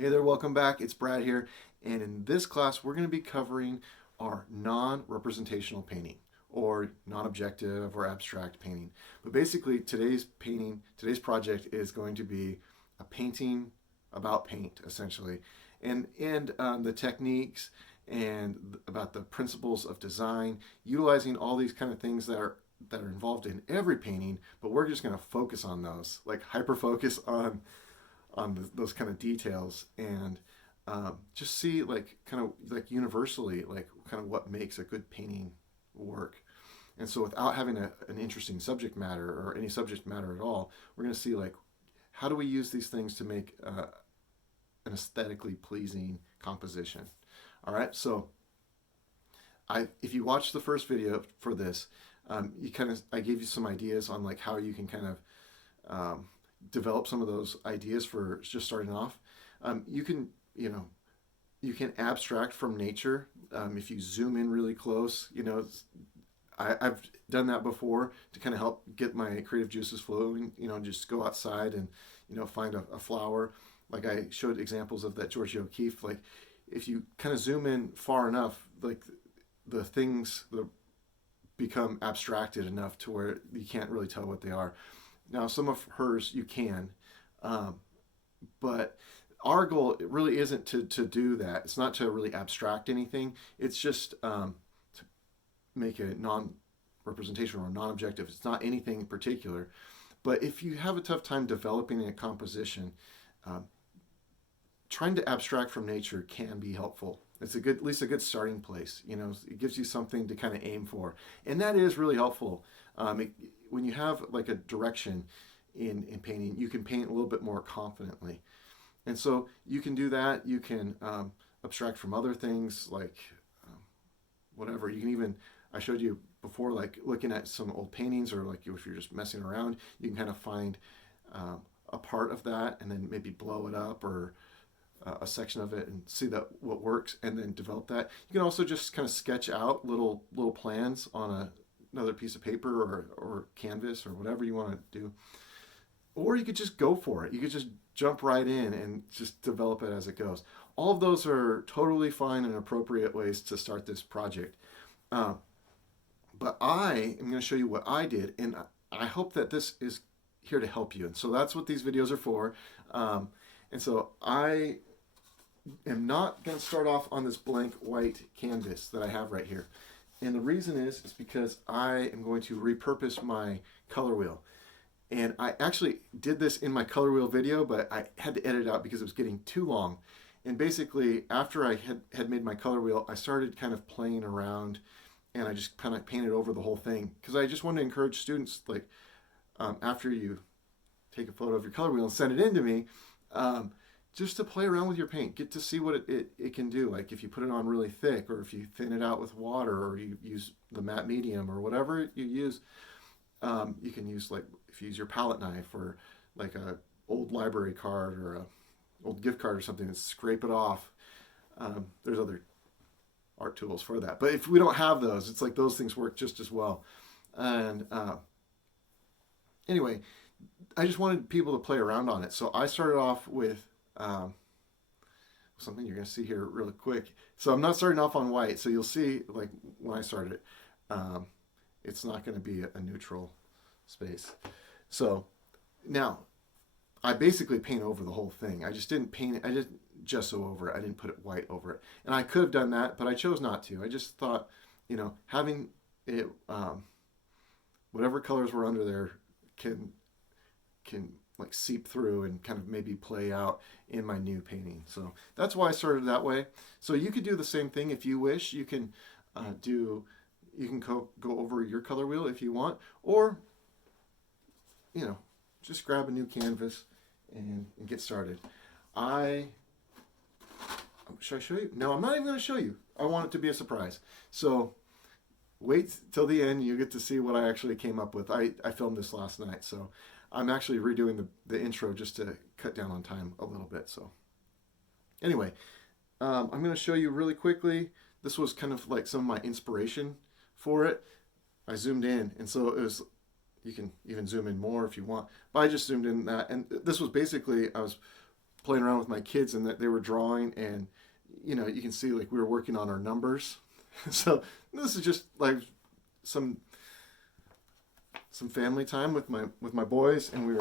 Hey there, welcome back. It's Brad here, and in this class, we're going to be covering our non-representational painting, or non-objective or abstract painting. But basically, today's project is going to be a painting about paint, essentially, and the techniques and about the principles of design, utilizing all these kind of things that are involved in every painting. But we're just going to focus on those, like hyper focus on those kind of details, and just see like kind of like universally like kind of what makes a good painting work. And so without having an interesting subject matter or any subject matter at all, we're going to see like how do we use these things to make an aesthetically pleasing composition. All right, so if you watch the first video for this, I gave you some ideas on like how you can kind of develop some of those ideas for just starting off. You can, you can abstract from nature if you zoom in really close. I've done that before to kind of help get my creative juices flowing. Just go outside and find a flower. Like I showed examples of that Georgia O'Keeffe. Like if you kind of zoom in far enough, like the things that become abstracted enough to where you can't really tell what they are. Now, some of hers you can, but our goal really isn't to do that. It's not to really abstract anything. It's just to make a non-representation or non-objective. It's not anything in particular. But if you have a tough time developing a composition, trying to abstract from nature can be helpful. It's at least a good starting place. It gives you something to kind of aim for, and that is really helpful. When you have like a direction in painting, you can paint a little bit more confidently. And so you can do that. You can abstract from other things like whatever. You can even, I showed you before, like looking at some old paintings, or like if you're just messing around, you can kind of find a part of that and then maybe blow it up, or a section of it, and see what works, and then develop that. You can also just kind of sketch out little plans on another piece of paper or canvas or whatever you want to do. Or you could just go for it. You could just jump right in and just develop it as it goes. All of those are totally fine and appropriate ways to start this project. But I am going to show you what I did, and I hope that this is here to help you. And so that's what these videos are for. And so I am not going to start off on this blank white canvas that I have right here. And the reason is because I am going to repurpose my color wheel. And I actually did this in my color wheel video, but I had to edit it out because it was getting too long. And basically, after I had made my color wheel, I started kind of playing around, and I just kind of painted over the whole thing. Because I just wanted to encourage students, like, after you take a photo of your color wheel and send it in to me, just to play around with your paint, get to see what it can do. Like if you put it on really thick, or if you thin it out with water, or you use the matte medium, or whatever you use. You can use, like if you use your palette knife, or like a old library card, or a old gift card or something, and scrape it off. There's other art tools for that, but if we don't have those, it's like those things work just as well. And anyway, I just wanted people to play around on it, so I started off with something you're going to see here really quick. So I'm not starting off on white, so you'll see like when I started it, it's not going to be a neutral space. So now I basically paint over the whole thing. I just didn't paint it. I didn't gesso over it. I didn't put it white over it. And I could have done that, but I chose not to. I just thought, having it, whatever colors were under there can like seep through and kind of maybe play out in my new painting. So that's why I started that way. So you could do the same thing if you wish. You can go over your color wheel if you want, or just grab a new canvas and get started. Should I show you? No, I'm not even going to show you. I want it to be a surprise. So wait till the end. You get to see what I actually came up with. I filmed this last night, so I'm actually redoing the intro just to cut down on time a little bit. So anyway, I'm going to show you really quickly. This was kind of like some of my inspiration for it. I zoomed in, and so it was, you can even zoom in more if you want, but I just zoomed in that, and this was basically, I was playing around with my kids, and that they were drawing, and you can see like we were working on our numbers. So this is just like some family time with my boys, and we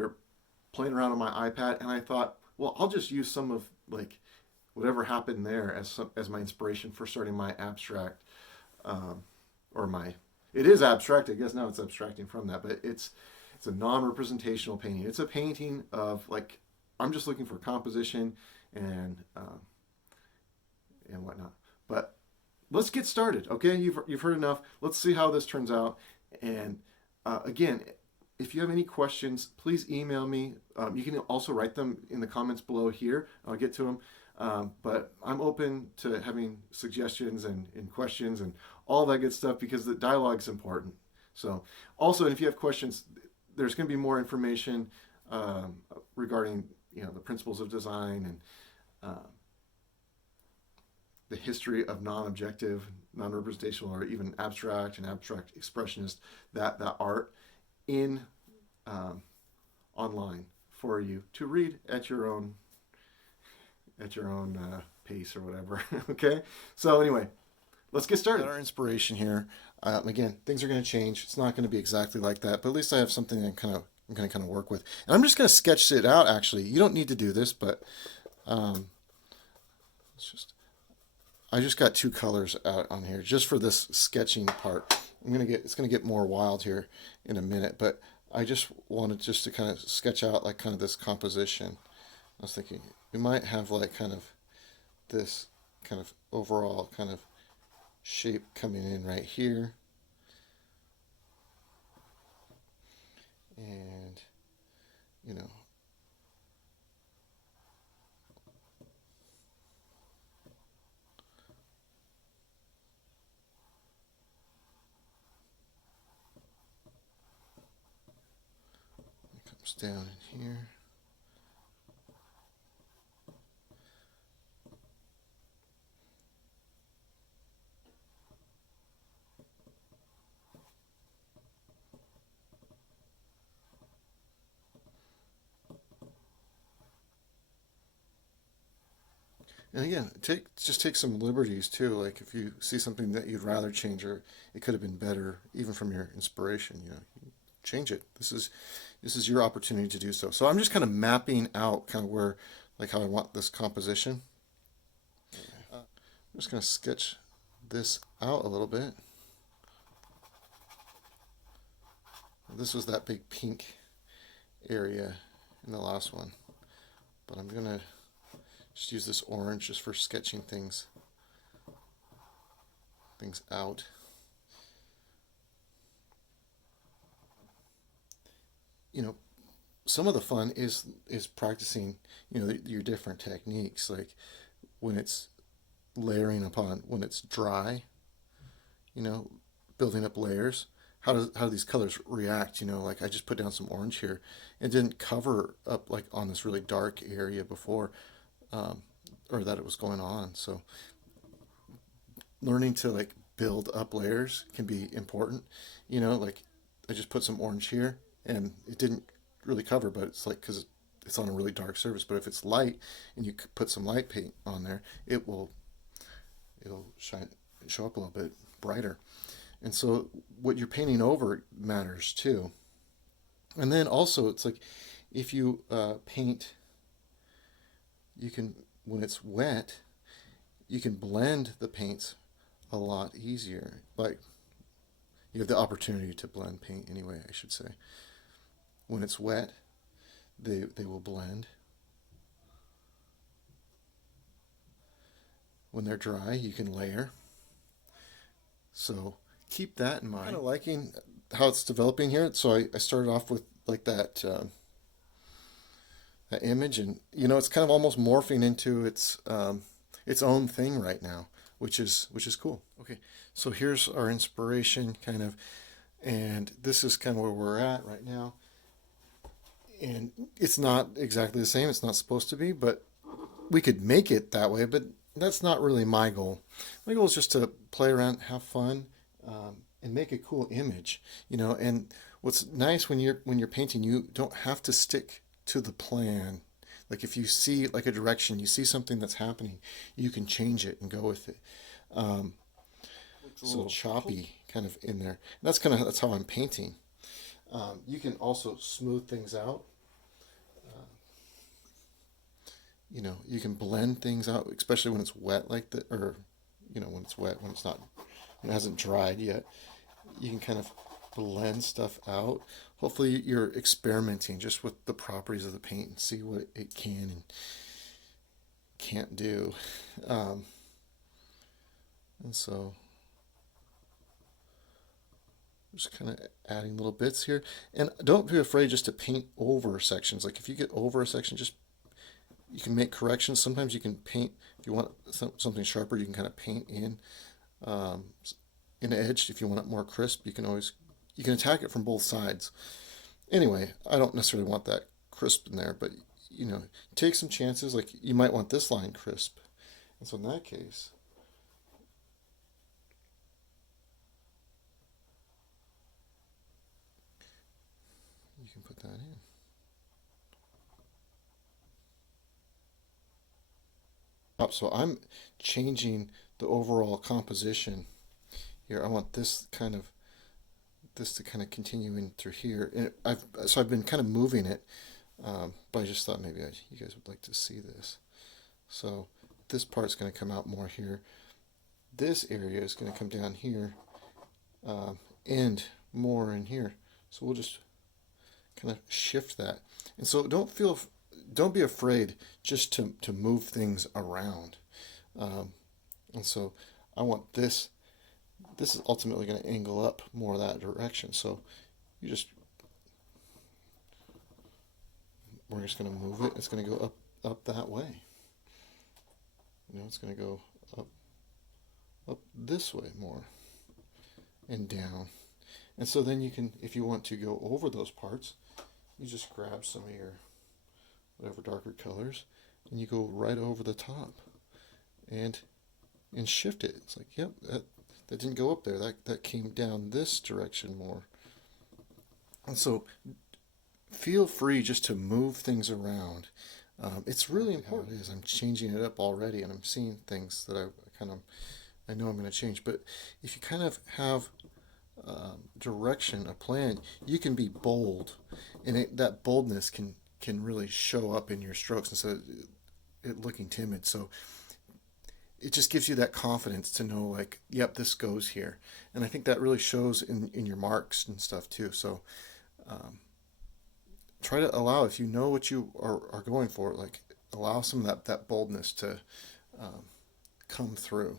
were playing around on my iPad, and I thought, well, I'll just use some of like whatever happened there as my inspiration for starting my abstract, or my it is abstract, I guess now it's abstracting from that, but it's a non-representational painting. It's a painting of like I'm just looking for composition and whatnot. But let's get started, okay? You've heard enough. Let's see how this turns out. And again, if you have any questions, please email me. You can also write them in the comments below here. I'll get to them. But I'm open to having suggestions and questions and all that good stuff, because the dialogue is important. So also, and if you have questions, there's going to be more information regarding the principles of design and the history of non-objective, non-representational, or even abstract and abstract expressionist, that art in online for you to read at your own pace or whatever. Okay, so anyway, let's get started. Our inspiration here. Again, things are going to change. It's not going to be exactly like that, but at least I have something I'm going to kind of work with, and I'm just going to sketch it out. Actually, you don't need to do this, but I just got 2 colors out on here just for this sketching part. It's going to get more wild here in a minute, but I just wanted to kind of sketch out like kind of this composition. I was thinking we might have like kind of this kind of overall kind of shape coming in right here. And it comes down in here. And again, just take some liberties too. Like if you see something that you'd rather change, or it could have been better, even from your inspiration, change it. This is your opportunity to do so. So I'm just kind of mapping out kind of where, like how I want this composition. I'm just going to sketch this out a little bit. This was that big pink area in the last one, but I'm going to just use this orange just for sketching things out. Some of the fun is practicing, your different techniques, like when it's layering upon, when it's dry, building up layers. How do these colors react? Like I just put down some orange here. It didn't cover up like on this really dark area before. Or that it was going on. So learning to like build up layers can be important. Like I just put some orange here, and it didn't really cover, but it's like because it's on a really dark surface. But if it's light and you put some light paint on there, it'll show up a little bit brighter. And so what you're painting over matters too. And then also it's like if you paint, you can, when it's wet, you can blend the paints a lot easier. Like you have the opportunity to blend paint anyway, I should say. When it's wet, they will blend. When they're dry, you can layer. So keep that in mind. I'm kind of liking how it's developing here. So I started off with like that that image, and it's kind of almost morphing into its own thing right now, which is cool. Okay, so here's our inspiration kind of, and this is kind of where we're at right now. And it's not exactly the same. It's not supposed to be, but we could make it that way. But that's not really my goal. My goal is just to play around, have fun, and make a cool image. And what's nice when you're painting, you don't have to stick to the plan. Like if you see like a direction, you see something that's happening, you can change it and go with it. Um, It's a so little choppy kind of in there. And that's how I'm painting. You can also smooth things out. You know, you can blend things out, especially when it's wet like that, or when it's wet, when it's not, when it hasn't dried yet. You can kind of blend stuff out. Hopefully, you're experimenting just with the properties of the paint and see what it can and can't do. Um, and so, just kind of adding little bits here. And don't be afraid just to paint over sections. Like if you get over a section, just you can make corrections. Sometimes you can paint if you want something sharper. You can kind of paint in um, an edge. If you want it more crisp, you can attack it from both sides. Anyway, I don't necessarily want that crisp in there, but take some chances. Like you might want this line crisp, and so in that case, you can put that in. So I'm changing the overall composition here. I want this to kind of continue in through here, and I've been kind of moving it, but I just thought maybe you guys would like to see this. So this part's going to come out more here. This area is going to come down here, and more in here. So we'll just kind of shift that. And so don't be afraid just to move things around. And so I want this is ultimately going to angle up more that direction. So we're just going to move it. It's going to go up that way. It's going to go up this way more and down. And so then you can, if you want to go over those parts, you just grab some of your whatever darker colors and you go right over the top and shift it. It's like, yep, that didn't go up there. That came down this direction more. And so feel free just to move things around. It's really important. It is. I'm changing it up already, and I'm seeing things that I know I'm going to change. But if you kind of have direction, a plan, you can be bold, and that boldness can really show up in your strokes instead of it looking timid. So it just gives you that confidence to know, like, yep, this goes here. And I think that really shows in your marks and stuff too. So try to allow, if you know what you are going for, like allow some of that boldness to come through.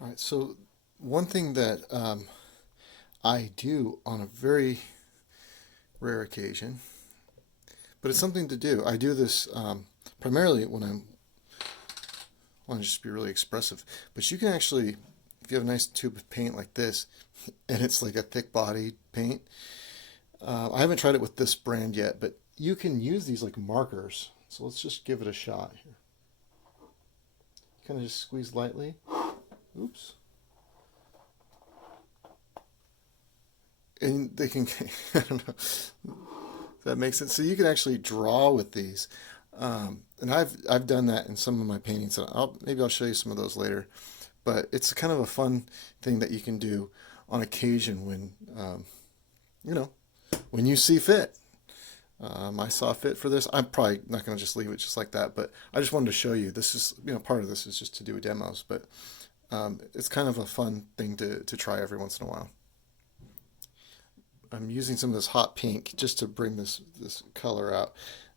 All right, so one thing that I do on a very rare occasion, but it's something to do. I do this primarily when I want to just be really expressive. But you can actually, if you have a nice tube of paint like this, and it's like a thick body paint, I haven't tried it with this brand yet, but you can use these like markers. So let's just give it a shot here. Kind of just squeeze lightly. Oops. And they can, I don't know, that makes sense. So you can actually draw with these. And I've done that in some of my paintings. Maybe I'll show you some of those later. But it's kind of a fun thing that you can do on occasion when you see fit. I saw fit for this. I'm probably not going to just leave it just like that, but I just wanted to show you. This is, part of this is just to do demos, but it's kind of a fun thing to try every once in a while. I'm using some of this hot pink just to bring this color out.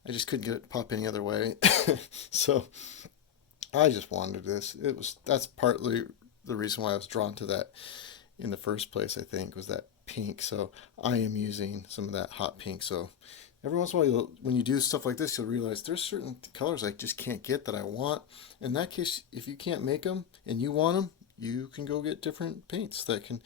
I just couldn't get it to pop any other way. So I just wanted this. That's partly the reason why I was drawn to that in the first place, I think, was that pink. So I am using some of that hot pink. So every once in a while, when you do stuff like this, you'll realize there's certain colors I just can't get that I want. In that case, if you can't make them and you want them, you can go get different paints that can.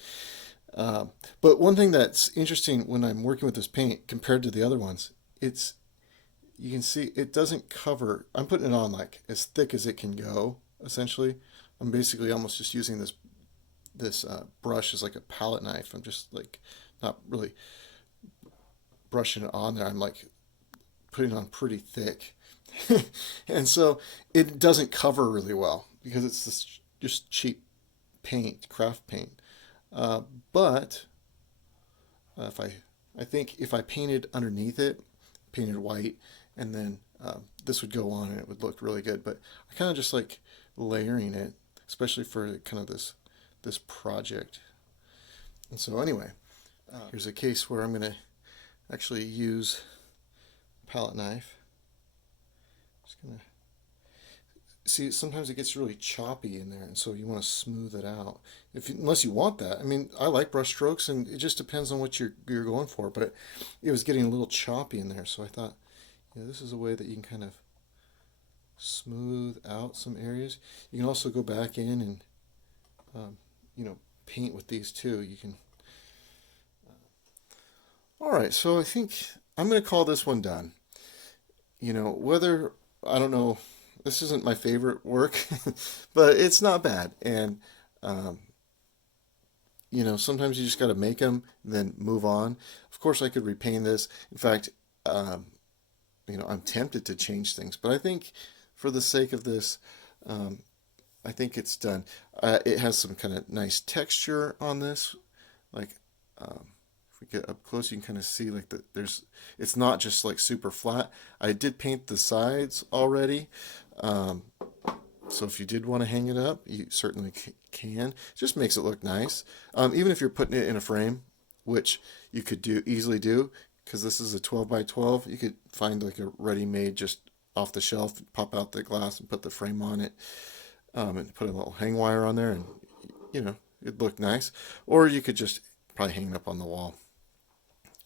But one thing that's interesting when I'm working with this paint compared to the other ones, you can see it doesn't cover. I'm putting it on like as thick as it can go. Essentially, I'm basically almost just using this brush as like a palette knife. I'm just like not really brushing it on there, I'm like putting on pretty thick. And so it doesn't cover really well because it's this just cheap paint, craft paint. Uh, but if I think if I painted underneath it, painted white, and then this would go on and it would look really good. But I kind of just like layering it, especially for kind of this project. And so anyway, here's a case where I'm going to actually use a palette knife. Just gonna see, sometimes it gets really choppy in there, and so you want to smooth it out. Unless you want that. I mean, I like brush strokes, and it just depends on what you're going for. But it was getting a little choppy in there, so I thought, this is a way that you can kind of smooth out some areas. You can also go back in and paint with these too. You can. All right, so I think I'm going to call this one done. Whether I don't know. This isn't my favorite work, but it's not bad. And, sometimes you just got to make them and then move on. Of course, I could repaint this. In fact, I'm tempted to change things, but I think for the sake of this, I think it's done. It has some kind of nice texture on this. Like, if we get up close, you can kind of see like it's not just like super flat. I did paint the sides already. So if you did want to hang it up, you certainly can. It just makes it look nice. Even if you're putting it in a frame, which you could easily do, because this is a 12 by 12, you could find like a ready-made just off the shelf, pop out the glass and put the frame on it, and put a little hang wire on there, and it'd look nice. Or you could just probably hang it up on the wall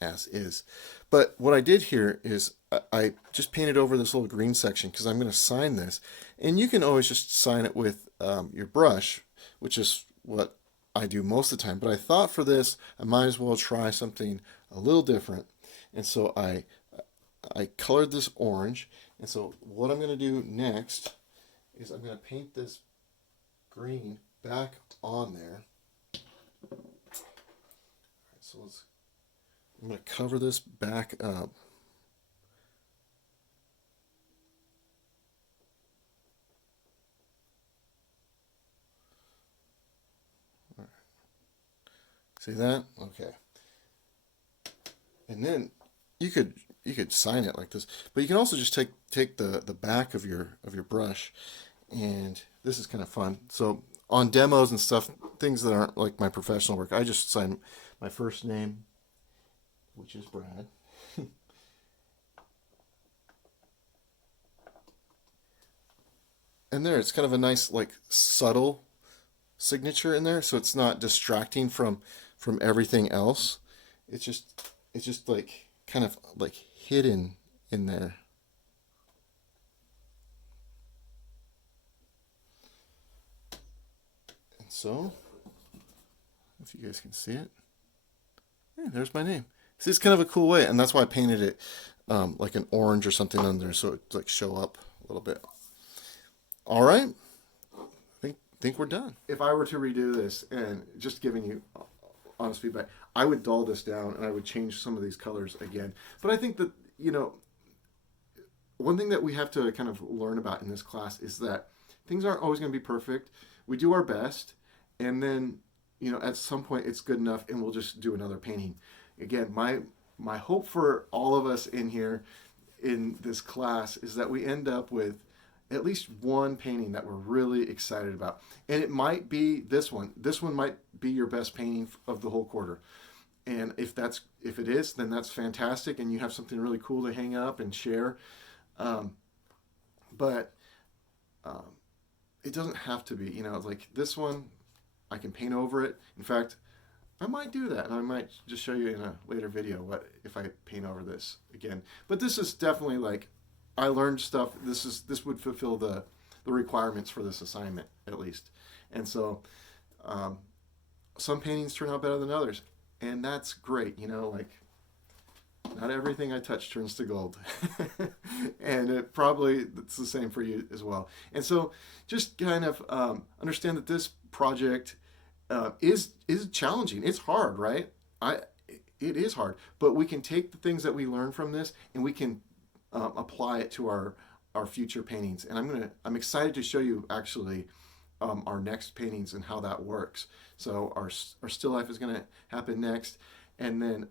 as is. But what I did here is I just painted over this little green section because I'm going to sign this. And you can always just sign it with your brush, which is what I do most of the time. But I thought for this, I might as well try something a little different. And so I colored this orange. And so what I'm going to do next is I'm going to paint this green back on there. All right, so I'm going to cover this back up. All right. See that? Okay. And then you could sign it like this, but you can also just take the back of your brush, and this is kind of fun. So on demos and stuff, things that aren't like my professional work, I just sign my first name, which is Brad. And there, it's kind of a nice, like, subtle signature in there, so it's not distracting from everything else. It's just like kind of like hidden in there. And so, if you guys can see it, yeah, there's my name. See, it's kind of a cool way, and that's why I painted it like an orange or something under, so it like show up a little bit. All right, think we're done. If I were to redo this, and just giving you honest feedback, I would dull this down and I would change some of these colors again. But I think that, one thing that we have to kind of learn about in this class is that things aren't always going to be perfect. We do our best, and then, at some point it's good enough and we'll just do another painting. Again, my hope for all of us in here in this class is that we end up with at least one painting that we're really excited about. And it might be this one. This one might be your best painting of the whole quarter. And if it is, then that's fantastic, and you have something really cool to hang up and share. But it doesn't have to be, like this one, I can paint over it. In fact, I might do that, and I might just show you in a later video what if I paint over this again. But this is definitely like, I learned stuff. This would fulfill the requirements for this assignment, at least. And so some paintings turn out better than others, and that's great. Like, not everything I touch turns to gold. And it's the same for you as well. And so just kind of understand that this project is challenging. It's hard, right? it is hard, but we can take the things that we learn from this and we can apply it to our future paintings. And I'm excited to show you actually our next paintings and how that works. So our still life is going to happen next, and then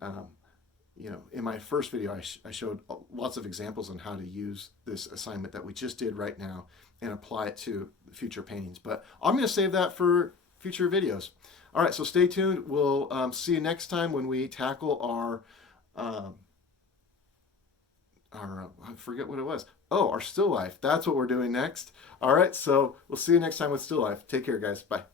in my first video I showed lots of examples on how to use this assignment that we just did right now and apply it to future paintings. But I'm going to save that for future videos. All right, so stay tuned. We'll see you next time when we tackle our I forget what it was. Oh, our still life. That's what we're doing next. All right, so we'll see you next time with still life. Take care, guys. Bye.